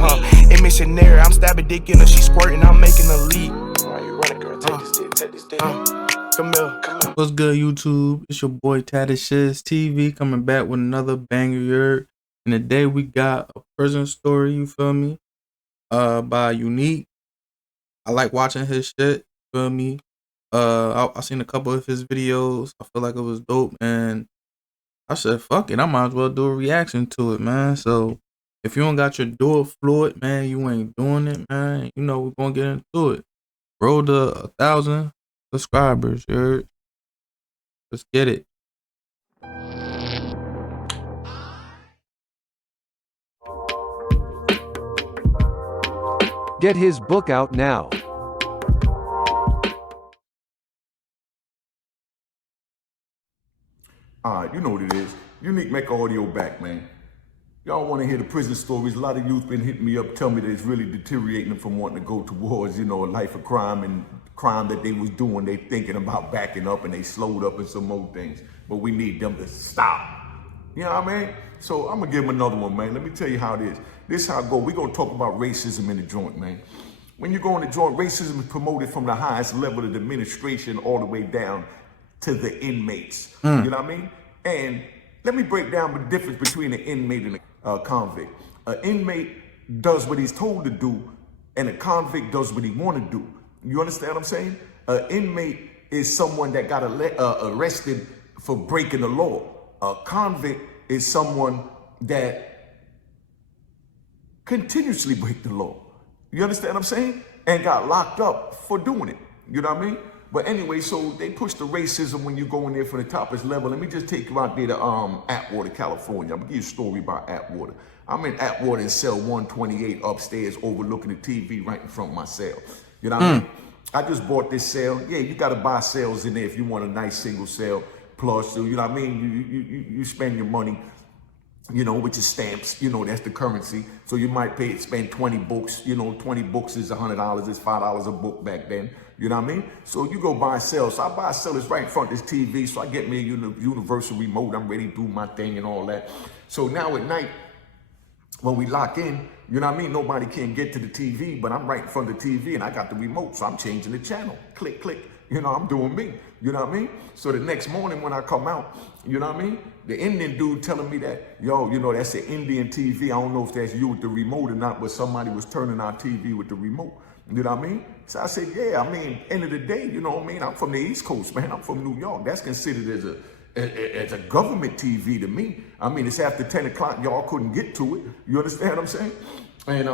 In missionary, I'm stabbing dick in her, she squirting, I'm making a leap. Why you running, girl? Take this dick. Come here. What's good, YouTube? It's your boy ADX TV coming back with another banger. You and today we got a prison story. You feel me? By Unique. I like watching his shit. Feel me? I seen a couple of his videos. I feel like it was dope, and I said, "Fuck it, I might as well do a reaction to it, man." So if you don't got your door fluid, man, you ain't doing it, man. You know we're gonna get into it. Roll to 1,000 subscribers. You heard? Let's get it. Get his book out now. You know what it is. Unique Mecca audio back, man. Y'all want to hear the prison stories. A lot of youth been hitting me up, tell me that it's really deteriorating them from wanting to go towards, a life of crime and crime that they was doing. They thinking about backing up and they slowed up and some more things. But we need them to stop. You know what I mean? So I'm gonna give them another one, man. Let me tell you how it is. This is how it go. We're gonna talk about racism in the joint, man. When you go in the joint, racism is promoted from the highest level of the administration all the way down to the inmates. You know what I mean? And let me break down the difference between an inmate and a convict. An inmate does what he's told to do, and a convict does what he want to do. You understand what I'm saying? An inmate is someone that got arrested for breaking the law. A convict is someone that continuously break the law. You understand what I'm saying? And got locked up for doing it. You know what I mean? But anyway, so they push the racism when you go in there for the toppest level. Let me just take you out there to Atwater, California. I'm gonna give you a story about Atwater. I'm in Atwater in cell 128 upstairs overlooking the TV right in front of my cell. You know what I mean? I just bought this cell. Yeah, you gotta buy cells in there if you want a nice single cell plus. So, you know what I mean? You spend your money, with your stamps, that's the currency. So you might spend 20 books, 20 books is $100, it's $5 a book back then. You know what I mean? So you go buy a cell. So I buy a cell that's right in front of this TV. So I get me a universal remote. I'm ready to do my thing and all that. So now at night, when we lock in, you know what I mean? Nobody can get to the TV, but I'm right in front of the TV and I got the remote. So I'm changing the channel. Click, click. I'm doing me. You know what I mean? So the next morning when I come out, you know what I mean? The Indian dude telling me that, that's an Indian TV. I don't know if that's you with the remote or not, but somebody was turning our TV with the remote. You know what I mean? So I said, yeah, end of the day, you know what I mean? I'm from the East Coast, man. I'm from New York. That's considered as a government TV to me. It's after 10 o'clock. Y'all couldn't get to it. You understand what I'm saying? And,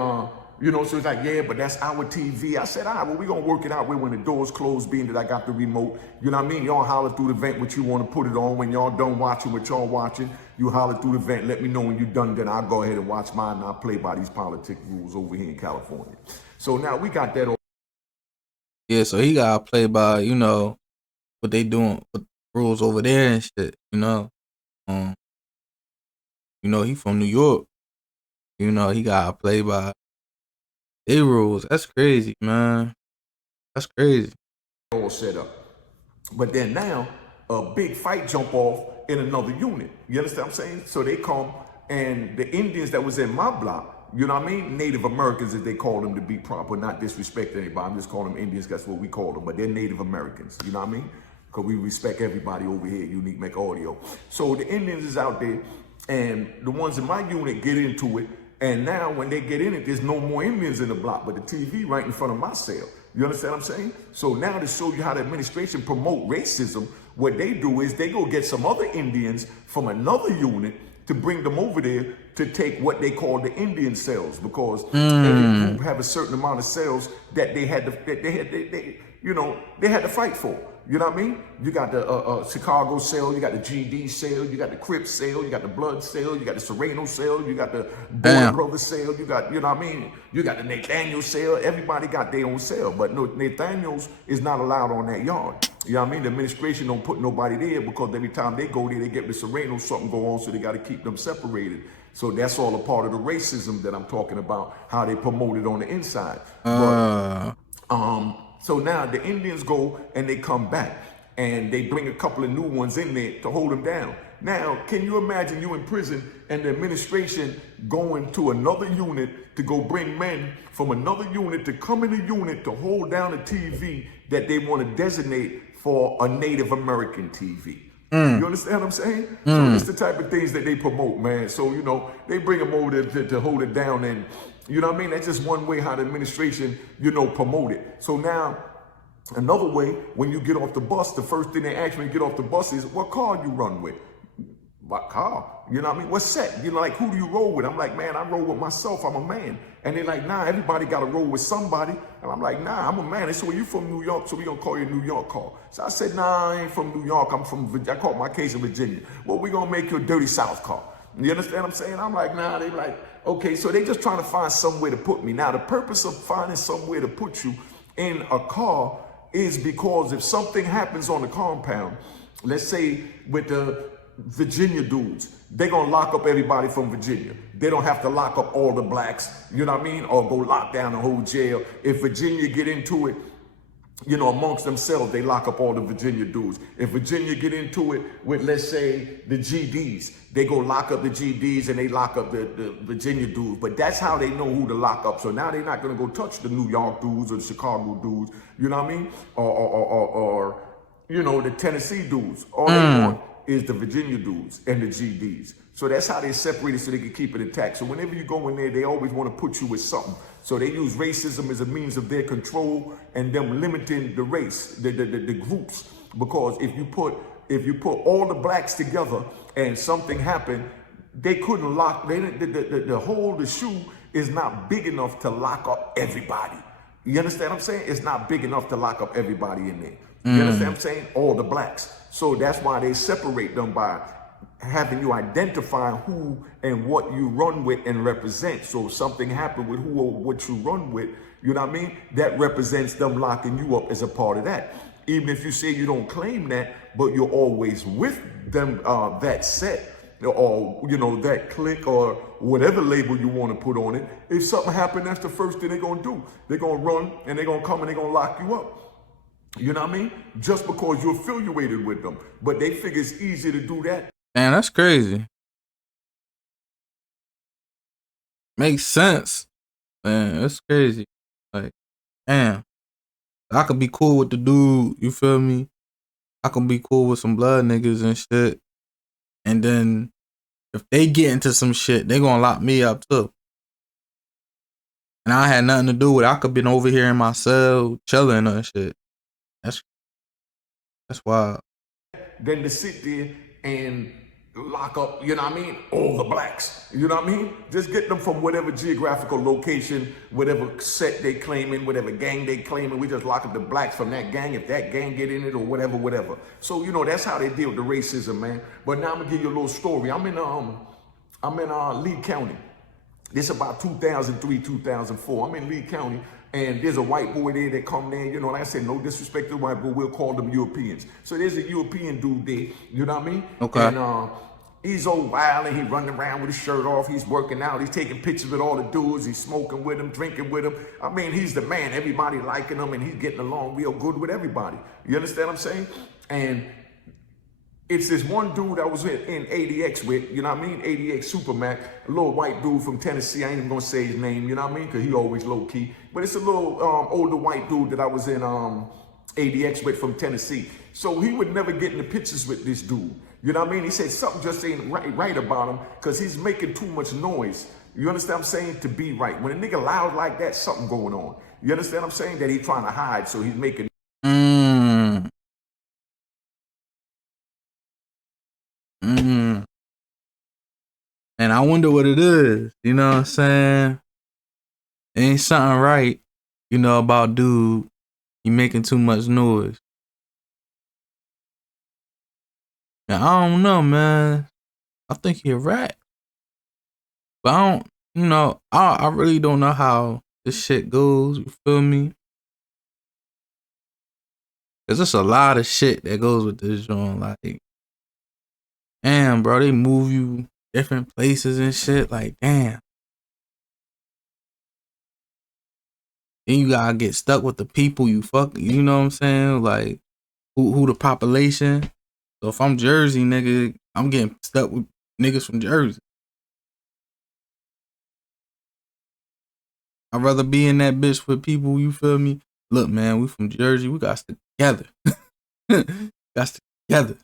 so it's like, yeah, but that's our TV. I said, all right, well, we're going to work it out when the doors closed, being that I got the remote. You know what I mean? Y'all holler through the vent what you want to put it on. When y'all done watching what y'all watching, you holler through the vent. Let me know when you're done. Then I'll go ahead and watch mine, and I'll play by these politic rules over here in California. So now we got that. Yeah, so he gotta play by, what they doing with rules over there and shit, he from New York. He gotta play by their rules. That's crazy, man. That's crazy. All set up. But then now a big fight jump off in another unit. You understand what I'm saying? So they come, and the Indians that was in my block, you know what I mean? Native Americans, as they call them, to be proper, not disrespect anybody. I'm just calling them Indians, that's what we call them. But they're Native Americans, you know what I mean? Because we respect everybody over here, Unique Mecca Audio. So the Indians is out there, and the ones in my unit get into it. And now when they get in it, there's no more Indians in the block, but the TV right in front of my cell. You understand what I'm saying? So now to show you how the administration promote racism, what they do is they go get some other Indians from another unit to bring them over there to take what they call the Indian cells, because every group have a certain amount of cells that they had to fight for. You know what I mean? You got the Chicago cell, you got the GD cell, you got the Crips cell, you got the Blood cell, you got the Serrano cell, you got the Boy Brother cell, you got, you know what I mean? You got the Nathaniel cell. Everybody got their own cell, but no, Nathaniel's is not allowed on that yard. You know what I mean? The administration don't put nobody there because every time they go there, they get with Serrano, something go on, so they got to keep them separated. So that's all a part of the racism that I'm talking about, how they promote it on the inside. So now the Indians go and they come back and they bring a couple of new ones in there to hold them down. Now, can you imagine you in prison and the administration going to another unit to go bring men from another unit to come in the unit to hold down a TV that they want to designate for a Native American TV? You understand what I'm saying? So it's the type of things that they promote, man. So, you know, they bring them over to hold it down, and, you know what I mean? That's just one way how the administration, you know, promote it. So now, another way, when you get off the bus, the first thing they ask when you get off the bus is, what car you run with? What car? You know what I mean? What set? You know, like, who do you roll with? I'm like, man, I roll with myself. I'm a man. And they're like, nah, everybody got to roll with somebody. And I'm like, nah, I'm a man. They said, well, you from New York, so we going to call you a New York car. So I said, nah, I ain't from New York. I'm from, I caught my case in Virginia. Well, we going to make you a dirty South car. You understand what I'm saying? I'm like, nah, they like, okay, so they just trying to find somewhere to put me. Now, the purpose of finding somewhere to put you in a car is because if something happens on the compound, let's say with the Virginia dudes, they're gonna lock up everybody from Virginia. They don't have to lock up all the blacks, you know what I mean? Or go lock down the whole jail. If Virginia get into it, you know, amongst themselves, they lock up all the Virginia dudes. If Virginia get into it with, let's say, the GDs, they go lock up the GDs and they lock up the Virginia dudes. But that's how they know who to lock up. So now they're not gonna go touch the New York dudes or the Chicago dudes, you know what I mean? Or you know, the Tennessee dudes. All they want is the Virginia dudes and the GDs. So that's how they separate it so they can keep it intact. So whenever you go in there, they always want to put you with something. So they use racism as a means of their control and them limiting the race, the groups. Because if you put all the blacks together and something happened, they couldn't lock, the shoe is not big enough to lock up everybody. You understand what I'm saying? It's not big enough to lock up everybody in there. You understand what I'm saying? All the blacks. So that's why they separate them by having you identify who and what you run with and represent. So if something happened with who or what you run with, you know what I mean? That represents them locking you up as a part of that. Even if you say you don't claim that, but you're always with them, that set, or, you know, that clique or whatever label you want to put on it. If something happened, that's the first thing they're going to do. They're going to run and they're going to come and they're going to lock you up. You know what I mean? Just because you're affiliated with them. But they figure it's easier to do that. Man, that's crazy. Makes sense. Man, that's crazy. Like, damn. I could be cool with the dude, you feel me? I could be cool with some blood niggas and shit. And then if they get into some shit, they gonna lock me up too. And I had nothing to do with it. I could been over here in my cell chilling and shit. That's wild. Than to sit there and lock up, you know what I mean, all the blacks. You know what I mean? Just get them from whatever geographical location, whatever set they claiming, whatever gang they claiming. We just lock up the blacks from that gang if that gang get in it or whatever. So, you know, that's how they deal with the racism, man. But now I'm gonna give you a little story. I'm in Lee County. This about 2003, 2004. I'm in Lee County, and there's a white boy there that come there, you know, like I said, no disrespect to the white boy, we'll call them Europeans. So there's a European dude there, you know what I mean? Okay. And he's all wild, and he running around with his shirt off, he's working out, he's taking pictures with all the dudes, he's smoking with them, drinking with them. I mean, he's the man, everybody liking him, and he's getting along real good with everybody. You understand what I'm saying? And it's this one dude I was in ADX with, you know what I mean? ADX Supermax, a little white dude from Tennessee. I ain't even gonna say his name, you know what I mean? Because he always low key. But it's a little older white dude that I was in ADX with from Tennessee. So he would never get in the pictures with this dude. You know what I mean? He said something just ain't right about him because he's making too much noise. You understand what I'm saying? To be right. When a nigga loud like that, something going on. You understand what I'm saying? That he's trying to hide, so he's making. And I wonder what it is. You know what I'm saying? Ain't something right, you know, about dude. He making too much noise. Now, I don't know, man. I think he a rat. But I don't, you know, I really don't know how this shit goes. You feel me? Cause there's a lot of shit that goes with this joint. Like, damn, bro, they move you different places and shit. Like, damn. Then you gotta get stuck with the people you fuck. You know what I'm saying? Like, who the population. So if I'm Jersey, nigga, I'm getting stuck with niggas from Jersey. I'd rather be in that bitch with people, you feel me? Look, man, we from Jersey. We got to together. got to together.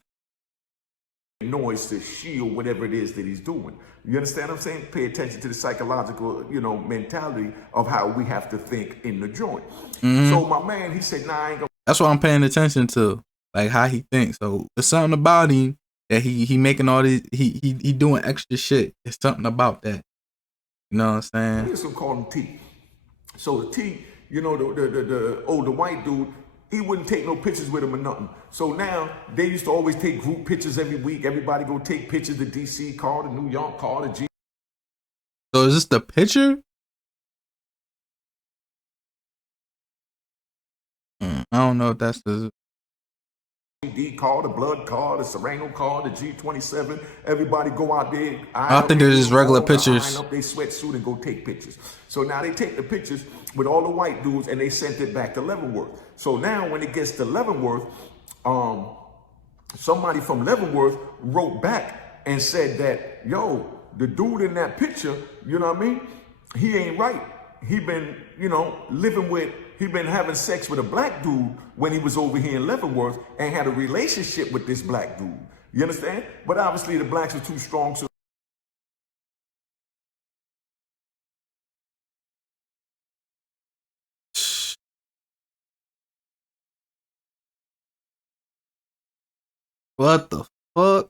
Noise to shield whatever it is that he's doing. You understand what I'm saying? Pay attention to the psychological, mentality of how we have to think in the joint. So my man, he said, nah, I ain't gonna. That's what I'm paying attention to, like how he thinks. So there's something about him that he making all these, he doing extra shit. There's something about that. You know what I'm saying? We used to call him T. So the T, the older white dude, he wouldn't take no pictures with him or nothing. So now they used to always take group pictures every week. Everybody go take pictures. The DC car, the New York car, the G. So is this the picture? I don't know if that's the D car, the blood car, the Serrano car, the G27. Everybody go out there. I think they're just regular pictures. Line up their sweatsuit and go take pictures. So now they take the pictures with all the white dudes and they sent it back to Leavenworth. So now when it gets to Leavenworth, somebody from Leavenworth wrote back and said that, yo, the dude in that picture, you know what I mean? He ain't right. He been, he been having sex with a black dude when he was over here in Leavenworth and had a relationship with this black dude. You understand? But obviously the blacks are too strong. So what the fuck?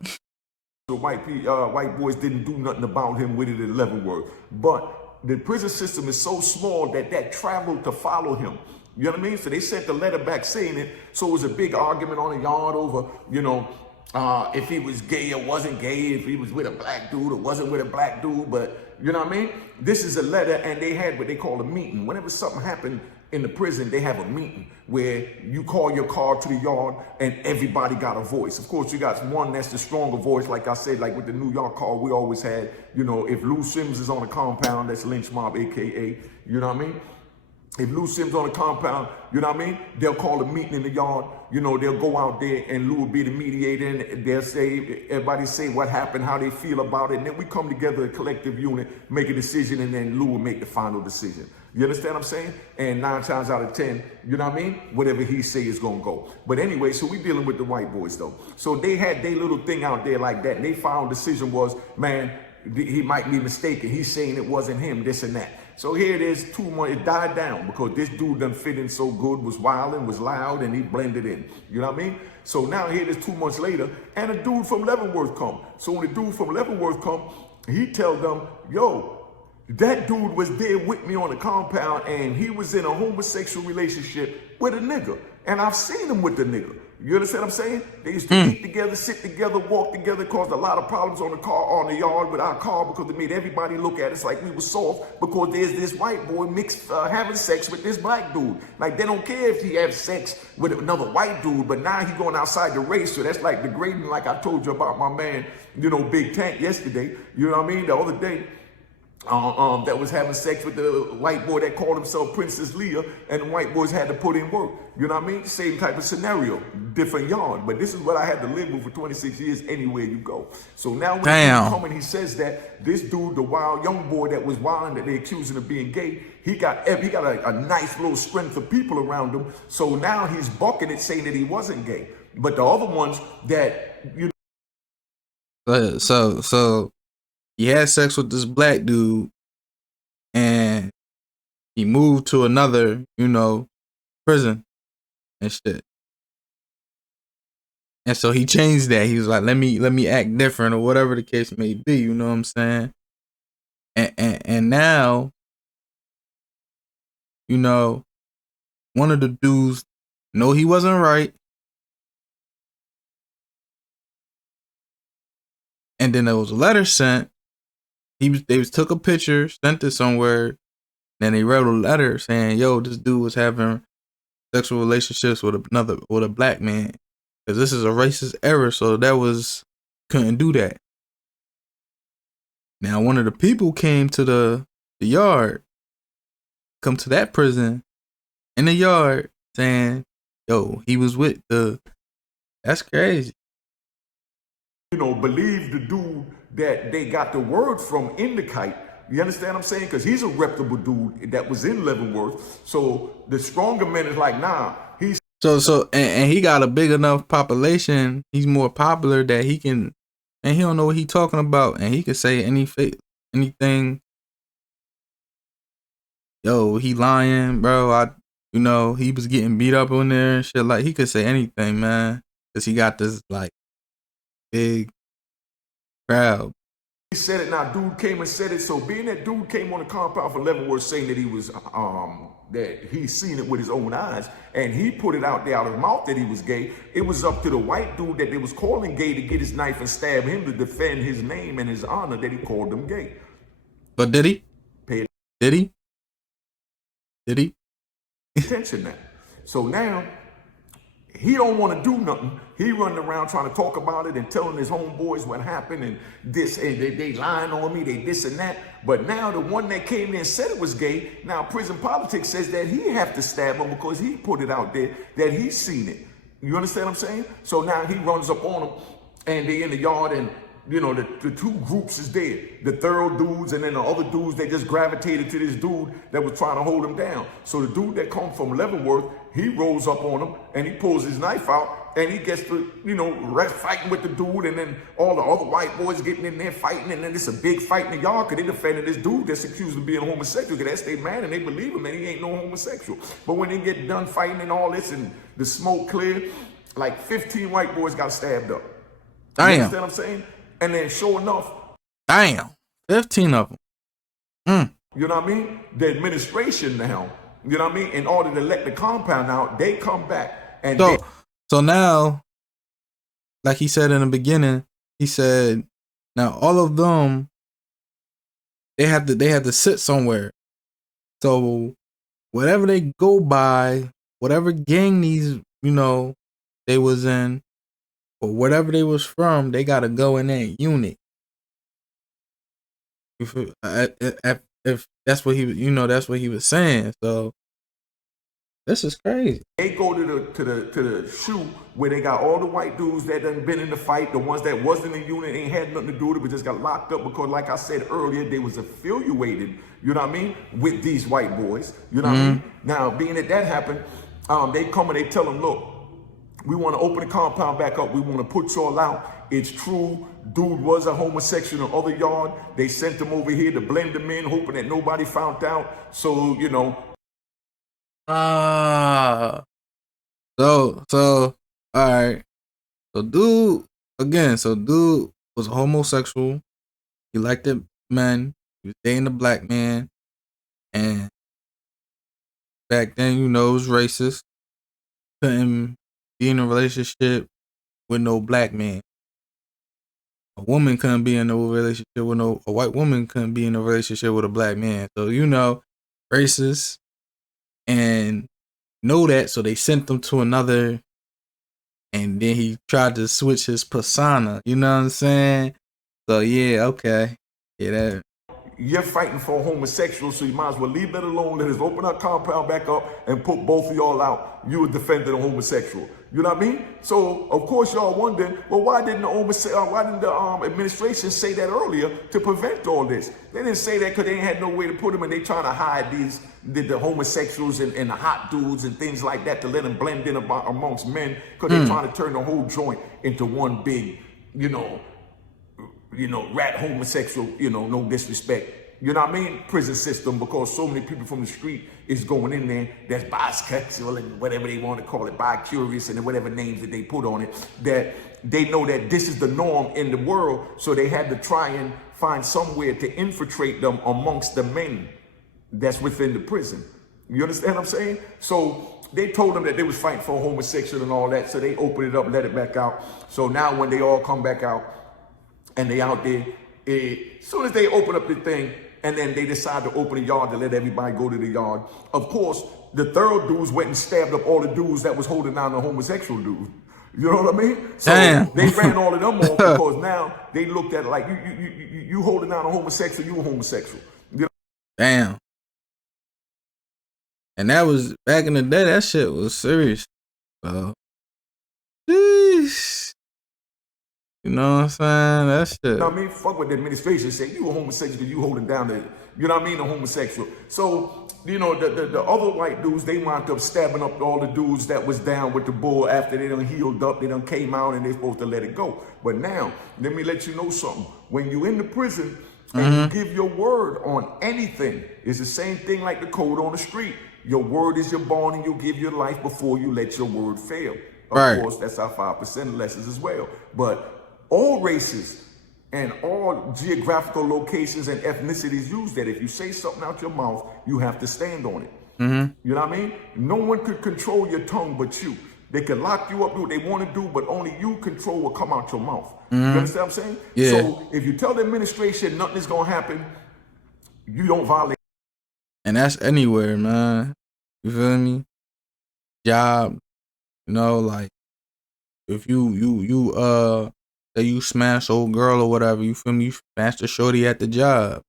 the white boys didn't do nothing about him with it at Leavenworth. But the prison system is so small that traveled to follow him. You know what I mean? So they sent the letter back saying it. So it was a big argument on the yard over, if he was gay or wasn't gay, if he was with a black dude or wasn't with a black dude. But you know what I mean? This is a letter, and they had what they call a meeting. Whenever something happened in the prison, they have a meeting where you call your car to the yard and everybody got a voice. Of course, you got one that's the stronger voice. Like I said, like with the New York car, we always had, if Lou Sims is on a compound, that's Lynch Mob, AKA, you know what I mean? If Lou Sims on a compound, you know what I mean? They'll call a meeting in the yard. They'll go out there and Lou will be the mediator and they'll say, everybody say what happened, how they feel about it. And then we come together, a collective unit, make a decision, and then Lou will make the final decision. You understand what I'm saying? And 9 times out of 10, you know what I mean? Whatever he say is gonna go. But anyway, so we dealing with the white boys though. So they had their little thing out there like that. And they final decision was, man, he might be mistaken. He's saying it wasn't him, this and that. So here it is, 2 months, it died down because this dude done fit in so good, was wilding, was loud, and he blended in. You know what I mean? So now here it is 2 months later, and a dude from Leavenworth come. So when the dude from Leavenworth come, he tell them, yo, that dude was there with me on the compound and he was in a homosexual relationship with a nigga. And I've seen him with the nigga. You understand what I'm saying? They used to eat together, sit together, walk together, caused a lot of problems on the yard with our car because it made everybody look at us like we were soft because there's this white boy mixed having sex with this black dude. Like they don't care if he has sex with another white dude, but now he going outside the race. So that's like degrading, like I told you about my man, Big Tank yesterday. You know what I mean? The other day. That was having sex with the white boy that called himself Princess Leah, and the white boys had to put in work. You know what I mean? Same type of scenario, different yard. But this is what I had to live with for 26 years anywhere you go. So now when he come and he says that this dude, the wild young boy that was wild that they accusing of being gay, he got a nice little strength of people around him. So now he's bucking it, saying that he wasn't gay. But the other ones that, So he had sex with this black dude and he moved to another, prison and shit. And so he changed that. He was like, let me act different or whatever the case may be, you know what I'm saying? And now, one of the dudes know he wasn't right. And then there was a letter sent. They took a picture, sent it somewhere, then they wrote a letter saying, "Yo, this dude was having sexual relationships with a black man, because this is a racist error, so couldn't do that." Now, one of the people came to the yard, come to that prison in the yard, saying, "Yo, he was with the." That's crazy. believe the dude that they got the word from in the kite. You understand what I'm saying? Because he's a reputable dude that was in Leavenworth. So the stronger man is like, nah, he's and he got a big enough population. He's more popular that he can, and he don't know what he talking about, and he can say anything. Yo, he lying, bro. He was getting beat up on there and shit. Like, he could say anything, man, because he got this like big crowd. He said it. Now, dude came and said it. So being that dude came on the compound for Leavenworth saying that he was that he seen it with his own eyes, and he put it out there out of his mouth that he was gay. It was up to the white dude that they was calling gay to get his knife and stab him to defend his name and his honor that he called them gay. But did he? Did he? Attention now. So now he don't want to do nothing. He running around trying to talk about it and telling his homeboys what happened and this, and they lying on me, they this and that. But now the one that came in and said it was gay, now prison politics says that he have to stab him because he put it out there that he's seen it. You understand what I'm saying? So now he runs up on them and they in the yard, and the two groups is there. The thorough dudes and then the other dudes, they just gravitated to this dude that was trying to hold him down. So the dude that come from Leavenworth, he rolls up on him and he pulls his knife out and he gets to, fighting with the dude, and then all the other white boys getting in there fighting, and then it's a big fight in the yard because they defending this dude that's accused of being homosexual because that's their man and they believe him and he ain't no homosexual. But when they get done fighting and all this and the smoke cleared, like 15 white boys got stabbed up. Damn. You understand what I'm saying? And then sure enough, 15 of them. You know what I mean? The administration now, you know what I mean? In order to let the compound out, they come back and so now, like he said in the beginning, he said, now all of them, they have to sit somewhere. So whatever they go by, whatever gang these, they was in, or whatever they was from, they gotta go in that unit. If that's what he was, that's what he was saying. So this is crazy. They go to the shoe where they got all the white dudes that done been in the fight. The ones that wasn't in the unit ain't had nothing to do with it, but just got locked up because, like I said earlier, they was affiliated, you know what I mean, with these white boys. You know what I mean? Now, being that happened, they come and they tell them, look, we want to open the compound back up. We want to put y'all out. It's true. Dude was a homosexual in the other yard. They sent him over here to blend him in, hoping that nobody found out. So, So, all right. So, dude was a homosexual. He liked the men. He was dating a black man. And back then, it was racist. Couldn't be in a relationship with no black man. A woman couldn't be in a relationship with a white woman couldn't be in a relationship with a black man. So, racist, and know that. So they sent them to another, and then he tried to switch his persona. You know what I'm saying? So yeah, okay. Yeah, that. You're fighting for homosexuals, so you might as well leave that alone. Let us open our compound back up and put both of y'all out. You were defending a homosexual. You know what I mean? So, of course, y'all wondering, well, why didn't the administration say that earlier to prevent all this? They didn't say that because they ain't had no way to put them, and they trying to hide the homosexuals and the hot dudes and things like that to let them blend in amongst men, because they're trying to turn the whole joint into one big, rat homosexual, no disrespect. You know what I mean? Prison system, because so many people from the street is going in there that's bisexual and whatever they want to call it, bi-curious and whatever names that they put on it, that they know that this is the norm in the world, so they had to try and find somewhere to infiltrate them amongst the men that's within the prison. You understand what I'm saying? So they told them that they was fighting for homosexual and all that, so they opened it up, let it back out. So now when they all come back out, and they out there, as soon as they open up the thing, and then they decide to open the yard to let everybody go to the yard. Of course, the third dudes went and stabbed up all the dudes that was holding down the homosexual dude. You know what I mean? So they ran all of them off because now they looked at it like, you holding down a homosexual, you a homosexual. Damn. And that was back in the day. That shit was serious. So, You know what I'm saying? That You shit. know what I mean? Fuck what the administration say. You a homosexual because you holding down the, you know what I mean, the homosexual. So, you know, the other white dudes, they wound up stabbing up all the dudes that was down with the bull after they done healed up, they done came out and they supposed to let it go. But now, let me let you know something. When you in the prison and you give your word on anything, it's the same thing like the code on the street. Your word is your bond and you give your life before you let your word fail. Of course, that's our 5% lessons as well. But all races and all geographical locations and ethnicities use that. If you say something out your mouth, you have to stand on it. You know what I mean? No one could control your tongue but you. They can lock you up, do what they want to do, but only you control what come out your mouth. You understand what I'm saying? Yeah. So if you tell the administration nothing is going to happen, you don't violate. And that's anywhere, man. You feel me? Job, you know, like if you say you smash old girl or whatever, you feel me? You smash the shorty at the job.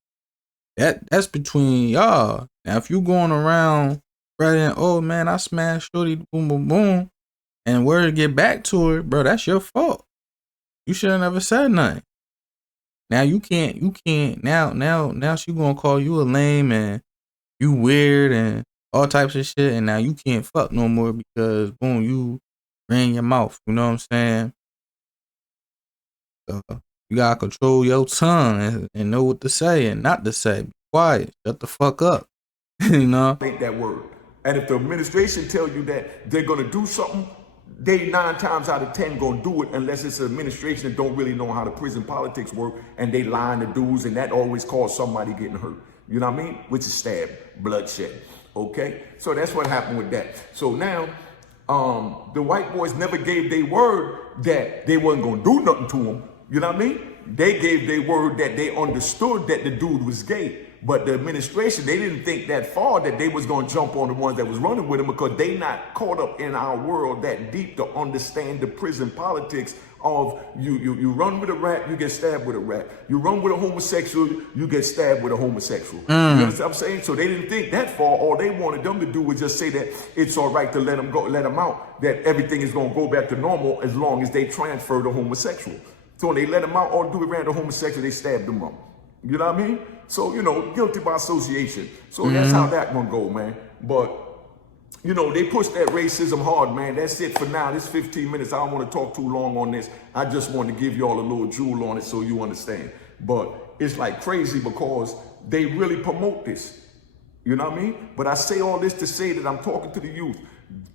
That's between y'all. Now if you going around spreading, oh man, I smashed shorty, boom boom boom, and where to get back to her, bro, that's your fault. You should have never said nothing. Now you can't now she gonna call you a lame and you weird and all types of shit, and now you can't fuck no more because boom, you ran your mouth. You know what I'm saying? So you gotta control your tongue and know what to say and not to say. Be quiet. Shut the fuck up. You know? Ain't that word. And if the administration tell you that they're gonna do something, they 9 times out of 10 gonna do it unless it's an administration that don't really know how the prison politics work and they lying to dudes, and that always cause somebody getting hurt. You know what I mean? Which is stab, bloodshed. Okay? So that's what happened with that. So now, the white boys never gave their word that they wasn't gonna do nothing to them. You know what I mean? They gave their word that they understood that the dude was gay. But the administration, they didn't think that far that they was gonna jump on the ones that was running with him, because they not caught up in our world that deep to understand the prison politics of you run with a rat, you get stabbed with a rat. You run with a homosexual, you get stabbed with a homosexual. You understand what I'm saying? So they didn't think that far. All they wanted them to do was just say that it's all right to let them go, let them out, that everything is gonna go back to normal as long as they transfer the homosexual. So when they let them out, all they do is ran the homosexual, they stabbed them up. You know what I mean? So, you know, guilty by association. So that's how that one go, man. But, you know, they push that racism hard, man. That's it for now. This 15 minutes. I don't want to talk too long on this. I just want to give y'all a little jewel on it so you understand. But it's like crazy because they really promote this. You know what I mean? But I say all this to say that I'm talking to the youth.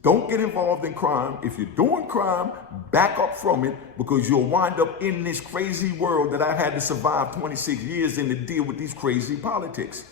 Don't get involved in crime. If you're doing crime, back up from it, because you'll wind up in this crazy world that I've had to survive 26 years in to deal with these crazy politics.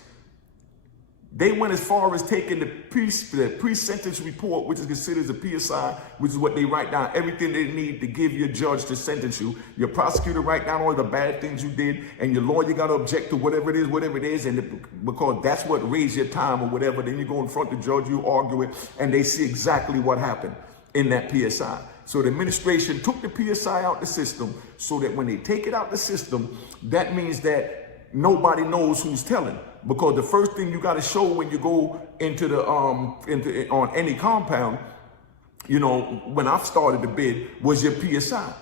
They went as far as taking the pre-sentence report, which is considered a PSI, which is what they write down, everything they need to give your judge to sentence you. Your prosecutor write down all the bad things you did, and your lawyer got to object to whatever it is, and because that's what raised your time or whatever. Then you go in front of the judge, you argue it, and they see exactly what happened in that PSI. So the administration took the PSI out the system, so that when they take it out the system, that means that nobody knows who's telling. Because the first thing you got to show when you go into the on any compound, you know, when I started the bid, was your PSI.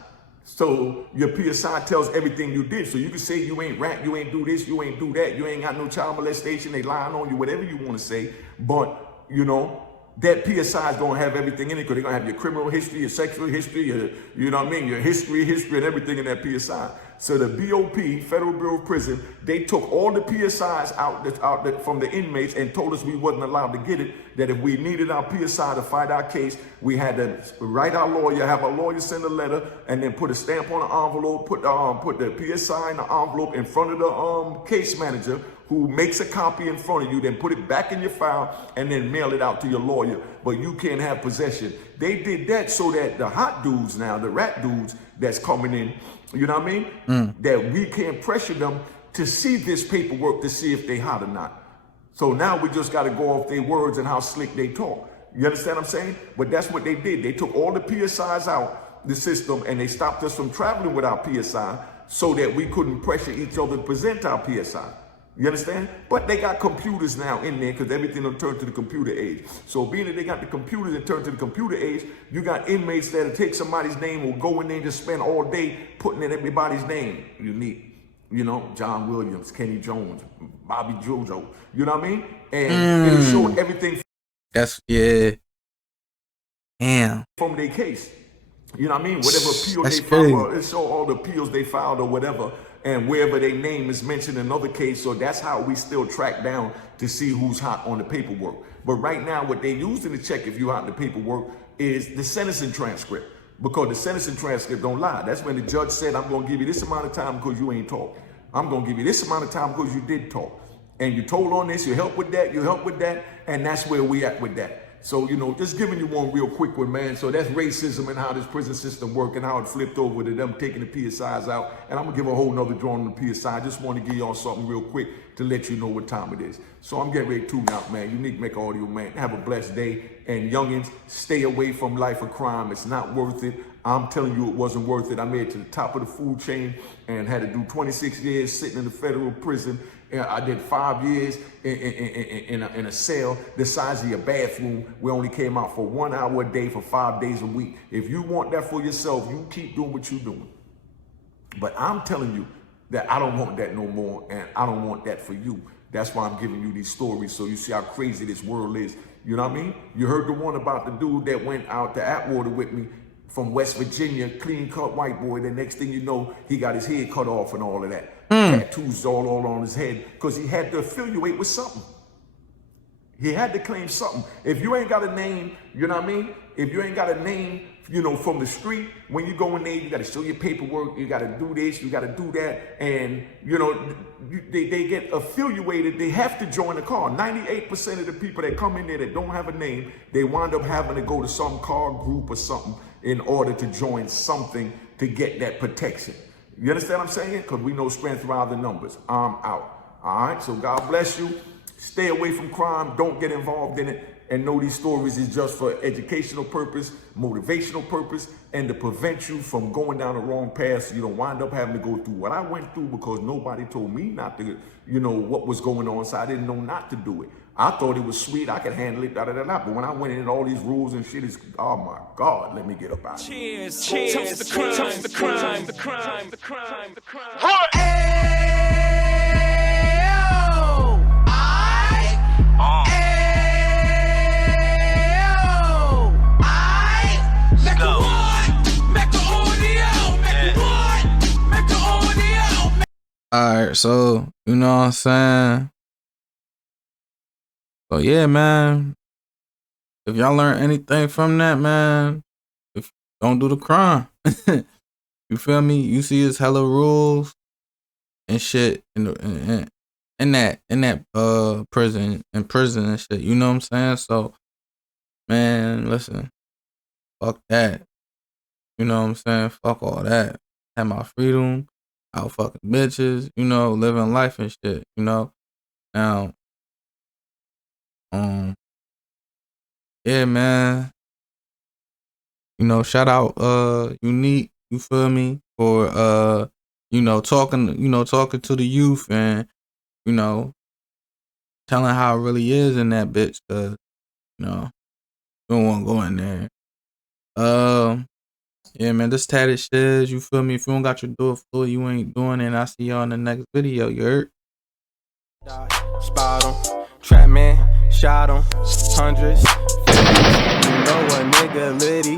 So your PSI tells everything you did. So you can say you ain't rat, you ain't do this, you ain't do that, you ain't got no child molestation, they lying on you, whatever you want to say. But, you know, that PSI is going to have everything in it, because they're going to have your criminal history, your sexual history, you know what I mean, your history and everything in that PSI. So the BOP, Federal Bureau of Prison, they took all the PSIs out from the inmates and told us we wasn't allowed to get it, that if we needed our PSI to fight our case, we had to write our lawyer, have our lawyer send a letter, and then put a stamp on the envelope, put the PSI in the envelope in front of the case manager, who makes a copy in front of you, then put it back in your file, and then mail it out to your lawyer. But you can't have possession. They did that so that the hot dudes now, the rat dudes that's coming in, you know what I mean? That we can't pressure them to see this paperwork to see if they hot or not. So now we just got to go off their words and how slick they talk. You understand what I'm saying? But that's what they did. They took all the PSIs out the system, and they stopped us from traveling with our PSI so that we couldn't pressure each other to present our PSI. You understand? But they got computers now in there because everything will turn to the computer age. So being that they got the computers and turn to the computer age, you got inmates that'll take somebody's name or go in there and just spend all day putting in everybody's name. Unique. You know, John Williams, Kenny Jones, Bobby Jojo. You know what I mean? And it'll show everything. That's, yeah. Damn. From their case. You know what I mean? Whatever appeal they filed, it show all the appeals they filed or whatever. And wherever their name is mentioned in another case, so that's how we still track down to see who's hot on the paperwork. But right now, what they using to check if you're hot in the paperwork is the sentencing transcript. Because the sentencing transcript don't lie. That's when the judge said, I'm gonna give you this amount of time because you ain't talk. I'm gonna give you this amount of time because you did talk. And you told on this, you help with that, and that's where we at with that. So, you know, just giving you one real quick one, man. So that's racism and how this prison system works and how it flipped over to them taking the PSIs out. And I'm going to give a whole nother drawing on the PSI. I just want to give y'all something real quick to let you know what time it is. So I'm getting ready to tune out, man. Unique Mecca Audio, man. Have a blessed day. And youngins, stay away from life of crime. It's not worth it. I'm telling you it wasn't worth it. I made it to the top of the food chain and had to do 26 years sitting in the federal prison. I did 5 years in a cell the size of your bathroom. We only came out for 1 hour a day for 5 days a week. If you want that for yourself, you keep doing what you're doing. But I'm telling you that I don't want that no more, and I don't want that for you. That's why I'm giving you these stories so you see how crazy this world is. You know what I mean? You heard the one about the dude that went out to Atwater with me from West Virginia, clean-cut white boy. The next thing you know, he got his head cut off and all of that. Tattoos all on his head because he had to affiliate with something. He had to claim something. If you ain't got a name, you know what I mean? If you ain't got a name, you know, from the street, when you go in there, you got to show your paperwork, you got to do this, you got to do that. And, you know, they get affiliated. They have to join the car. 98% of the people that come in there that don't have a name, they wind up having to go to some car group or something in order to join something to get that protection. You understand what I'm saying? Because we know strength rather than numbers. I'm out. All right? So God bless you. Stay away from crime. Don't get involved in it. And know these stories is just for educational purpose, motivational purpose, and to prevent you from going down the wrong path so you don't wind up having to go through what I went through because nobody told me not to, you know, what was going on. So I didn't know not to do it. I thought it was sweet. I could handle it, da-da-da-da. But when I went in all these rules and shit, it's, oh my God, let me get up out of here. Cheers, cheers, the crime, the crime, the crime, the crime, the crime. Alright, so, you know what I'm saying? So, yeah, man. If y'all learn anything from that, man, don't do the crime. You feel me? You see his hella rules and shit in that prison and shit. You know what I'm saying? So, man, listen. Fuck that. You know what I'm saying? Fuck all that. Have my freedom. Out fucking bitches, you know, living life and shit, you know. Now, yeah, man. You know, shout out Unique, you feel me, for you know, talking to the youth and, you know, telling how it really is in that bitch, cause, you know, you don't want to go in there. Yeah, man, this tatted shit, you feel me? If you don't got your door full, you ain't doing it. And I see y'all in the next video, you heard? Spot him, trap man, shot him, hundreds, 50s. You know a nigga litty.